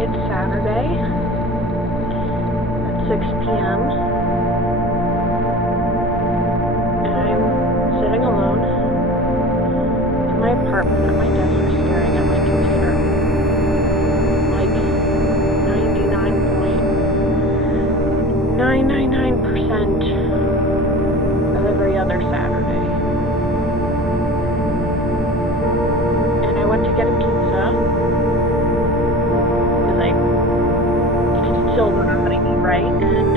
It's Saturday at 6 p.m. and I'm sitting alone in my apartment at my desk staring at my computer. Like 99.999% of every other Saturday. And I went to get a pizza. Still not letting me write, and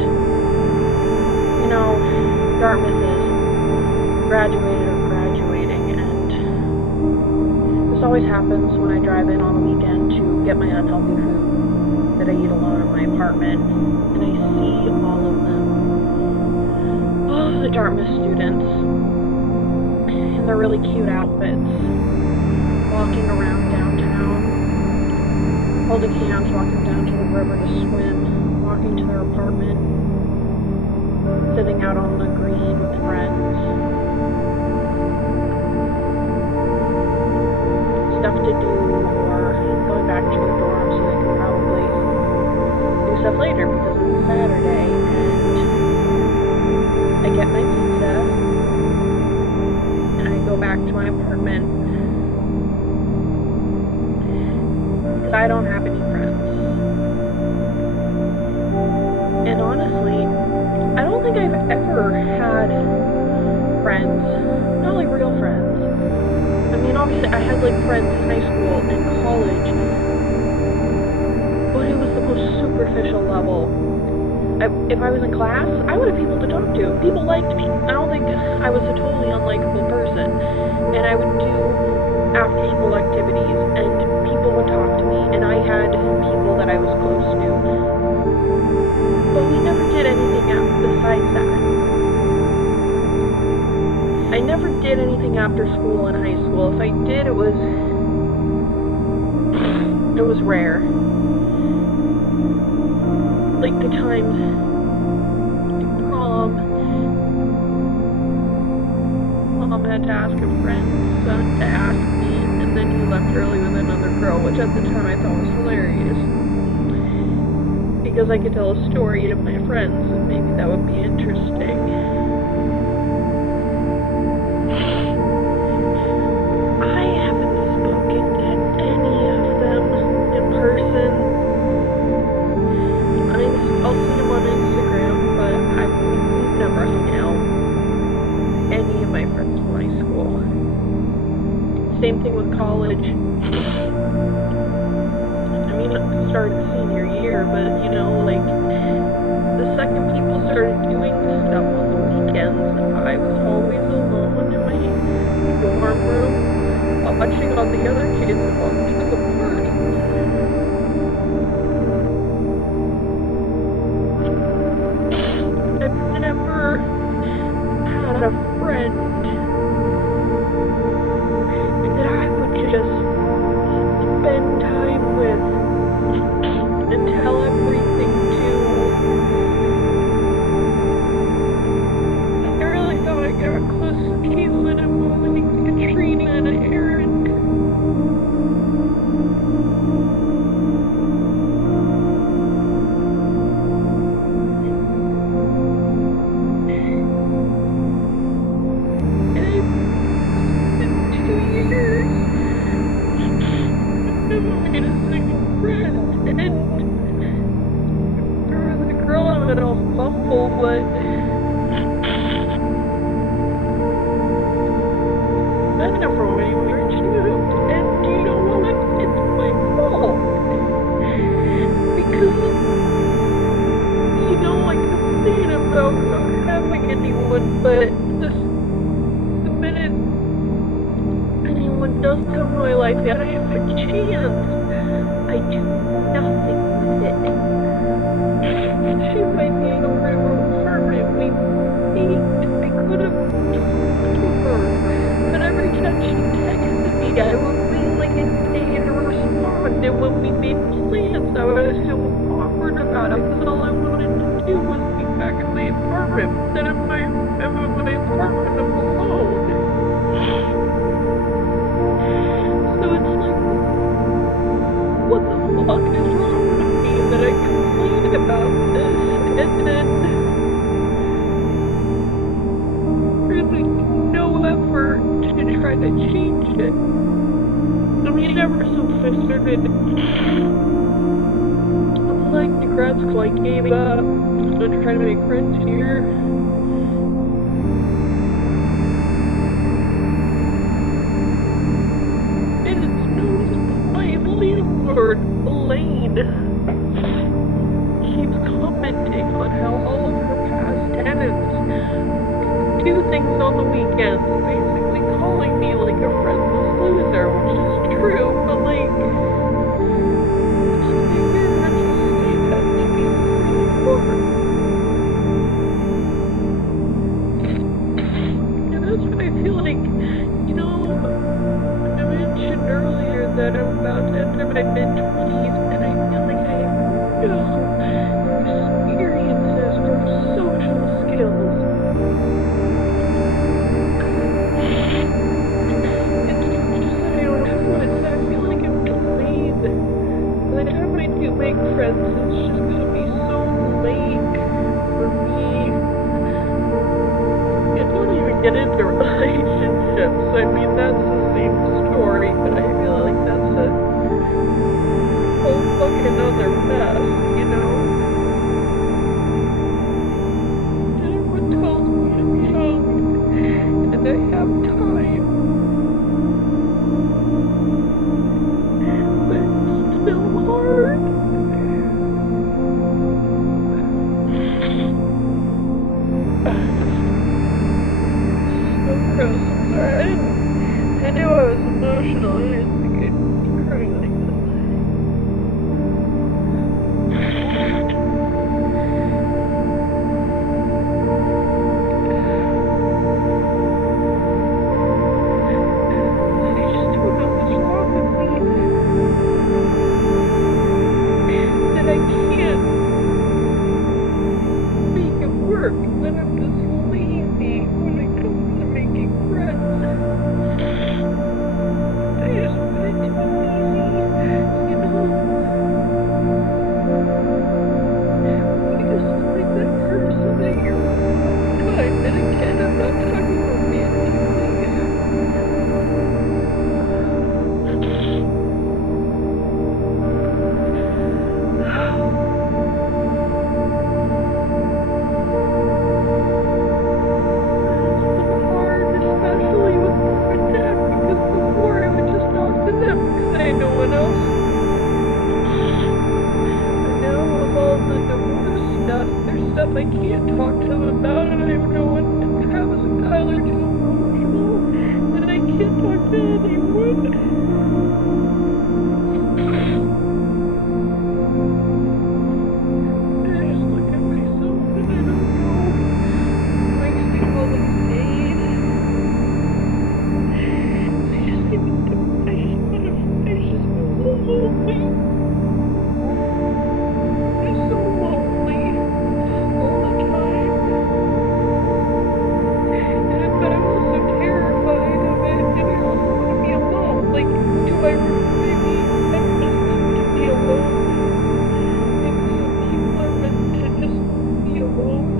you know, Dartmouth is graduated or graduating, and this always happens when I drive in on a weekend to get my unhealthy food that I eat alone in my apartment, and I see all of the Dartmouth students in their really cute outfits, walking around downtown, holding hands, walking down to the river to swim, walking to their apartment, sitting out on the green with friends. Stuff to do, or going back to the dorm so they can probably do stuff later because it's Saturday, and I get my pizza, and I go back to my apartment. I don't have any friends. And honestly, I don't think I've ever had friends, not like real friends. I mean, obviously I had like friends in high school and college, but it was the most superficial level. If I was in class, I would have people to talk to. People liked me. I don't think I was a totally unlikable person. And I would do after-school activities, and people would talk to me, and I had people that I was close to. But we never did anything besides that. I never did anything after school in high school. If I did, it was rare. Like the times like prom, Mom had to ask a friend's son to ask me, and then he left early with another girl, which at the time I thought was hilarious. Because I could tell a story to my friends, and maybe that would be interesting. I haven't spoken to any of them in person. I'll see them on Instagram, but we've never hung out. Any of my friends from high school. Same thing with college. I mean, it started senior year, but you know, like, the second people started doing stuff on the weekends, I was always alone in my dorm room, watching all the other kids walking to the party. I've never had a friend that I would just spend time with and tell everything to. I really thought I got close to Caitlin and Molly, Katrina, and Aaron. But the minute anyone does come to my life that I have a chance, I do nothing with it. She might be over in her apartment. I could have talked to her, but every time she texted me, I would wait like a day to respond, and when we made plans, I was so awkward about it, because all I wanted to do was be back in my apartment, instead of my apartment, I'm alone. So it's like, what the fuck is wrong? shit. I mean, ever since I started applying to grad school, I gave up on trying to make friends here. And it's noticed my landlord, Elaine, keeps commenting on how all of her past tenants do things on the weekends, basically calling me like a friendless loser, which is true, but like, just to hear her just say that to me was really hard. And that's what I feel like, you know, I mentioned earlier that I'm about to enter my mid-20s, and I feel like I have no experiences or social skills. It's not just that I don't have one, it's that I feel like I'm delayed. By the time I do make friends, it's just gonna be so late for me. And don't even get into relationships. I mean, that's the same story, but I feel like that's a whole fucking other mess, you know? And everyone tells me I'm young, and I have time. But it's still hard. So gross. I'm sorry. I knew I was emotional. I didn't think I'd be crying like this. I just don't know what's wrong with me. That I can't make it work. That I'm just lazy when it comes to making friends. I just want it to be easy, you know? I just feel like that person that you're kind. And again, I'm not talking romantically. Hard, especially with mom and dad, because before I would just talk to them because I had no one else. And now with all the divorce stuff, there's stuff I can't talk to them about, and I have no one. And Travis and Kyle are too emotional, and I can't talk to anyone. And I just look at myself and I don't know. Wasting all these days. I just feel so lonely. I'm so lonely all the time. But I'm also terrified of it, and I don't want to be alone. Like, do I maybe I'm just meant to be alone? Maybe some people are meant to just be alone.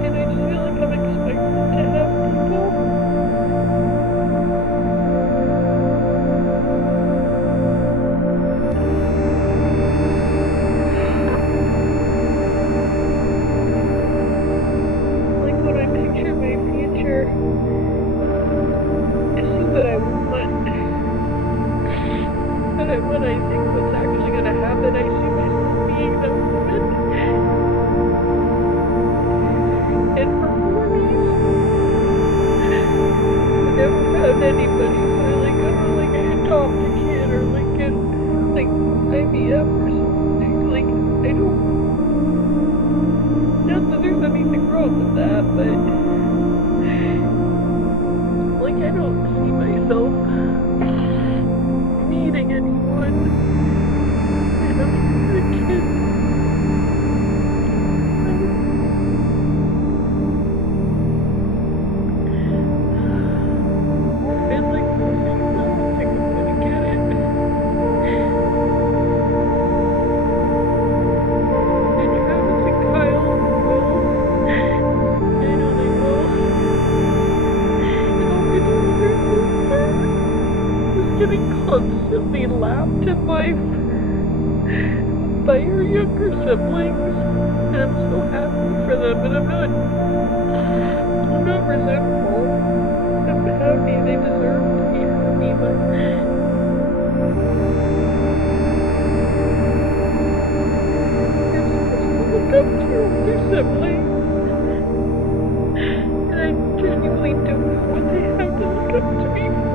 And I just feel like I'm expected to have people. Like when I picture my future, I see what I want. But when I think what's actually going to happen, I see myself being that woman. In her 40s. I never found anybody, so I don't like I adopt a kid or like get like IVF or something. Like I don't. Not that there's anything wrong with that, but like I don't see myself meeting anyone. constantly laughed at by your younger siblings, and I'm so happy for them, and I'm not resentful. I'm happy. They deserve to be happy, but you're supposed to look up to your older siblings, and I genuinely don't know what they have to look up to me for.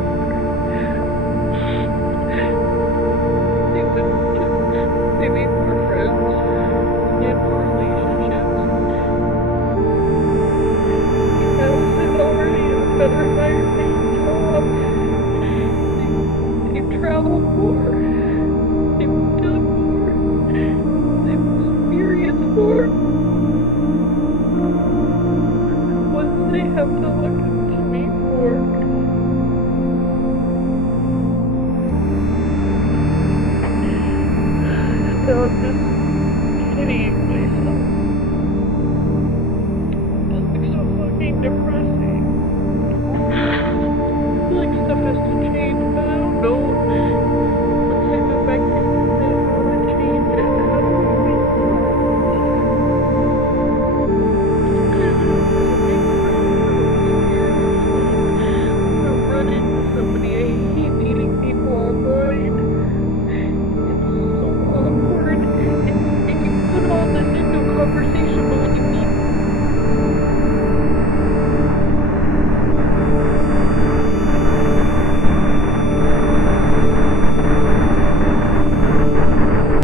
They made more friends, they had more relationships. Travis is already in a better, higher paying job. They've traveled more. They've done more. They've experienced more. What do they have to look up to me for? Now I'm just pitying myself.